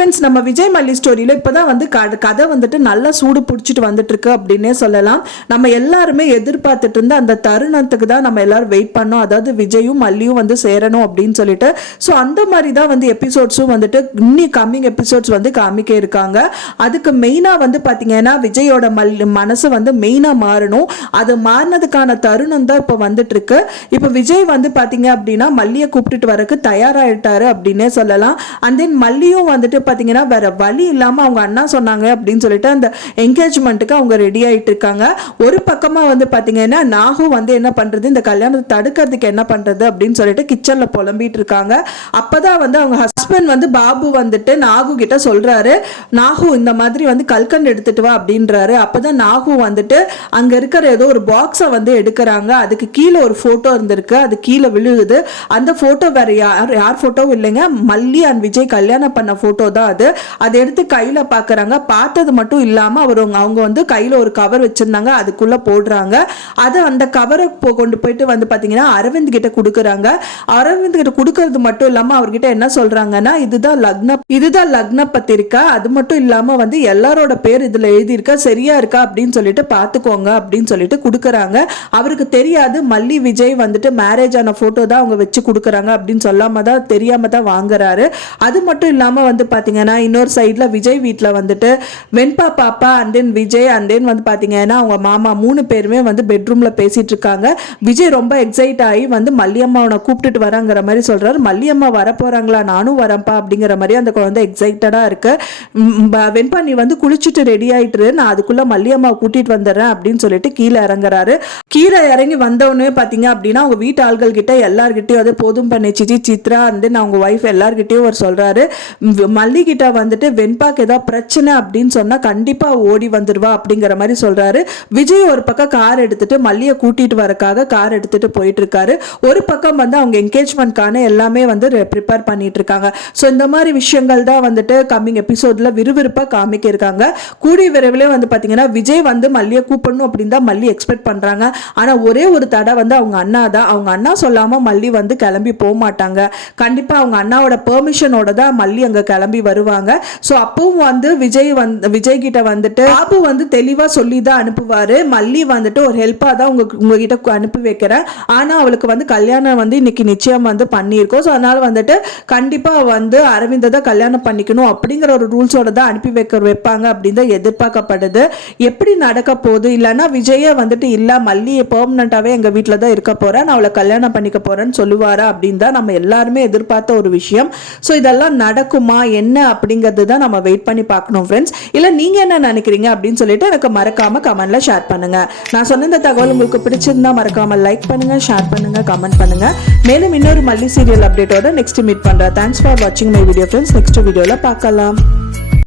Friends நம்ம விஜய் மல்லி ஸ்டோரியில் இப்போ தான் வந்து க- கதை வந்துட்டு நல்லா சூடு பிடிச்சிட்டு வந்துட்டு இருக்கு அப்படின்னே சொல்லலாம். நம்ம எல்லாருமே எதிர்பார்த்துட்டு இருந்த அந்த தருணத்துக்கு தான் நம்ம எல்லாரும் வெயிட் பண்ணோம். அதாவது விஜயும் மல்லியும் வந்து சேரணும் அப்படின்னு சொல்லிட்டு. ஸோ அந்த மாதிரி தான் வந்து எபிசோட்ஸும் வந்துட்டு இன்னி கம்மிங் எபிசோட்ஸ் வந்து காமிக்க இருக்காங்க. அதுக்கு மெயினாக வந்து பார்த்தீங்கன்னா விஜயோட மல் மனசு வந்து மெயினாக மாறணும். அது மாறினதுக்கான தருணம் தான் இப்போ வந்துட்டுருக்கு. இப்போ விஜய் வந்து பார்த்தீங்க அப்படின்னா மல்லியை கூப்பிட்டுட்டு வரக்கு தயாராகிட்டாரு அப்படின்னே சொல்லலாம். அண்ட் தென் மல்லியும் வந்துட்டு பார்த்தீங்கன்னா வேற வழி இல்லாமல் அவங்க அண்ணா சொன்னாங்க அப்படின்னு சொல்லிட்டு அந்த என்கேஜ்மெண்ட்டுக்கு அவங்க ரெடி ஆகிட்டு இருக்காங்க. ஒரு பக்கமாக வந்து பார்த்தீங்கன்னா நாகு வந்து என்ன பண்ணுறது இந்த கல்யாணத்தை தடுக்கிறதுக்கு என்ன பண்ணுறது அப்படின்னு சொல்லிட்டு கிச்சனில் புலம்பிட்டு இருக்காங்க. அப்பதான் வந்து அவங்க ஹஸ்பண்ட் வந்து பாபு வந்துட்டு நாகு கிட்ட சொல்கிறாரு நாகு இந்த மாதிரி வந்து கல்கண்டு எடுத்துட்டு வா அப்படின்றாரு. அப்போ தான் நாகு வந்துட்டு அங்கே இருக்கிற ஏதோ ஒரு பாக்ஸை வந்து எடுக்கிறாங்க. அதுக்கு கீழே ஒரு ஃபோட்டோ இருந்திருக்கு. அது கீழே விழுகுது. அந்த ஃபோட்டோ வேறு யார் யார் ஃபோட்டோவும் இல்லைங்க. மல்லி அண்ட் விஜய் கல்யாணம் பண்ண ஃபோட்டோ தான் அது அதை எடுத்து கையில் பார்க்குறாங்க பார்த்தது மட்டும் இல்லாமல் அவர் அவங்க வந்து கையில் ஒரு கவர் வச்சுருந்தாங்க. அதுக்குள்ளே போடுறாங்க. அதை அந்த கவரை கொண்டு போயிட்டு வந்து பார்த்தீங்கன்னா அரவிந்த் கிட்ட கொடுக்குறாங்க. அரவிந்த் கிட்ட கொடுக்கறது மட்டும் இல்லாமல் அவர்கிட்ட என்ன சொல்றாங்கன்னா இதுதான் லக்ன இதுதான் லக்ன பத்திரிக்கா. அது மட்டும் இல்லாமல் வந்து எல்லாரோட பேர் இதில் எழுதியிருக்கா சரியா இருக்கா? அப்படின்னு சொல்லிட்டு பார்த்துக்கோங்க அப்படின்னு சொல்லிட்டு கொடுக்குறாங்க. அவருக்கு தெரியாது. மல்லி விஜய் வந்துட்டு மேரேஜ் ஆன ஃபோட்டோ தான் அவங்க வச்சு கொடுக்குறாங்க அப்படின்னு சொல்லாமல் தான் தெரியாம தான் வாங்குறாரு. அது மட்டும் இல்லாமல் வந்து பார்த்தீங்கன்னா இன்னொரு சைடில் விஜய் வீட்ல வந்துட்டு வெண்பா பாப்பா and then Vijay and then வந்து பாத்தீங்கன்னா அவங்க மாமா மூணு பேருமே வந்து பெட்ரூம்ல பேசிட்டு இருக்காங்க விஜய் ரொம்ப எக்ஸைட் ஆகி வந்து மல்லியம்மாவனை கூப்பிட்டுட்டு வரங்கிற மாதிரி சொல்றாரு. மல்லியம்மா வரப்போறாங்களா? நானும் வரேன்ப்பா அப்படிங்கிற மாதிரி அந்த குழந்தை எக்ஸைட்டடா இருக்கு. வெண்பா நீ வந்து குளிச்சுட்டு ரெடி ஆயிட்டு நான் அதுக்குள்ள மல்லியம்மாவை கூட்டிட்டு வந்துடுறேன் அப்படின்னு சொல்லிட்டு கீழே இறங்குறாரு. கீழே இறங்கி வந்தவொடனே பார்த்தீங்க அப்படின்னா அவங்க வீட்டு ஆள்கள் கிட்ட எல்லார்கிட்டையும் அது போதும் பண்ணி. சிஜி சித்ரா வந்து அவங்க ஒய்ஃப் எல்லார்கிட்டையும் அவர் சொல்றாரு. மல்லி கிட்ட வந்துட்டு வெண்பாக்கு ஏதாவது பிரச்சனை அப்படின்னு சொன்னா கண்டிப்பா ஓடி வந்துருவா அப்படிங்கிற மாதிரி சொல்றாரு. விஜய் ஒரு பக்கம் கார் எடுத்துட்டு மல்லியை கூட்டிட்டு வரக்காக கார் எடுத்துட்டு போயிட்டு இருக்காரு. ஒரு பக்கம் வந்து அவங்க என்கேஜ்மெண்ட்கான எல்லாமே வந்து ப்ரிப்பேர் பண்ணிட்டு இருக்காங்க. ஸோ இந்த மாதிரி விஷயங்கள் தான் வந்துட்டு கம்மிங் எபிசோட்ல விறுவிறுப்பா காமிக்க இருக்காங்க. கூடிய விரைவில் வந்து பாத்தீங்கன்னா விஜய் வந்து மல்லியை கூப்பிடணும் அப்படின்னு தான் மல்லி எக்ஸ்பெக்ட் பண்றாங்க. ஆனா ஒரே ஒரு தடை வந்து அவங்க அண்ணா தான். அவங்க அண்ணா சொல்லாம மல்லி வந்து கிளம்பி போக மாட்டாங்க கண்டிப்பா அவங்க அண்ணாவோட பெர்மிஷனோட தான் மல்லி அங்க கிளம்பி வருவாங்க. ஸோ அப்பவும் வந்து விஜய் வந்து விஜய் கிட்ட வந்துட்டு பாபு வந்து தெளிவா சொல்லி தான் அனுப்புவாரு. மல்லி வந்துட்டு ஒரு ஹெல்ப்பாக தான் உங்க உங்ககிட்ட அனுப்பி வைக்கிறேன். ஆனா அவளுக்கு வந்து கல்யாணம் வந்து இன்னைக்கு நிச்சயம் வந்து பண்ணியிருக்கோம். ஸோ அதனால வந்துட்டு கண்டிப்பா வந்து அரவிந்தை தான் கல்யாணம் பண்ணிக்கணும் அப்படிங்கிற ஒரு ரூல்ஸோட தான் அனுப்பி வைக்க வைப்பாங்க அப்படின்னு தான் எதிர்பார்க்கப்படுது. எப்படி நடக்க போகுது? இல்லைன்னா விஜயே வந்துட்டு இல்லை மல்லி பெர்மனண்ட்டாகவே எங்கள் வீட்டில் தான் இருக்க போறேன். நான் அவளை கல்யாணம் பண்ணிக்க போறேன்னு சொல்லுவாரா? அப்படின்னு தான் நம்ம எல்லாருமே எதிர்பார்த்த ஒரு விஷயம். ஸோ இதெல்லாம் நடக்குமா? என்ன என்ன அப்படிங்கிறது தான் நம்ம வெயிட் பண்ணி பார்க்கணும் ஃப்ரெண்ட்ஸ் இல்லை நீங்க என்ன நினைக்கிறீங்க அப்படின்னு சொல்லிட்டு எனக்கு மறக்காம கமெண்ட்டில் ஷேர் பண்ணுங்க. நான் சொன்ன இந்த தகவல் உங்களுக்கு பிடிச்சிருந்தா மறக்காம லைக் பண்ணுங்கள் ஷேர் பண்ணுங்க கமெண்ட் பண்ணுங்க. மேலும் இன்னொரு மல்லி சீரியல் அப்டேட்டோட நெக்ஸ்ட் மீட் பண்ணுறேன் தேங்க்ஸ் ஃபார் வாட்சிங் மை வீடியோ ஃப்ரெண்ட்ஸ் நெக்ஸ்ட் வீடியோவில் பார்க்கலாம்.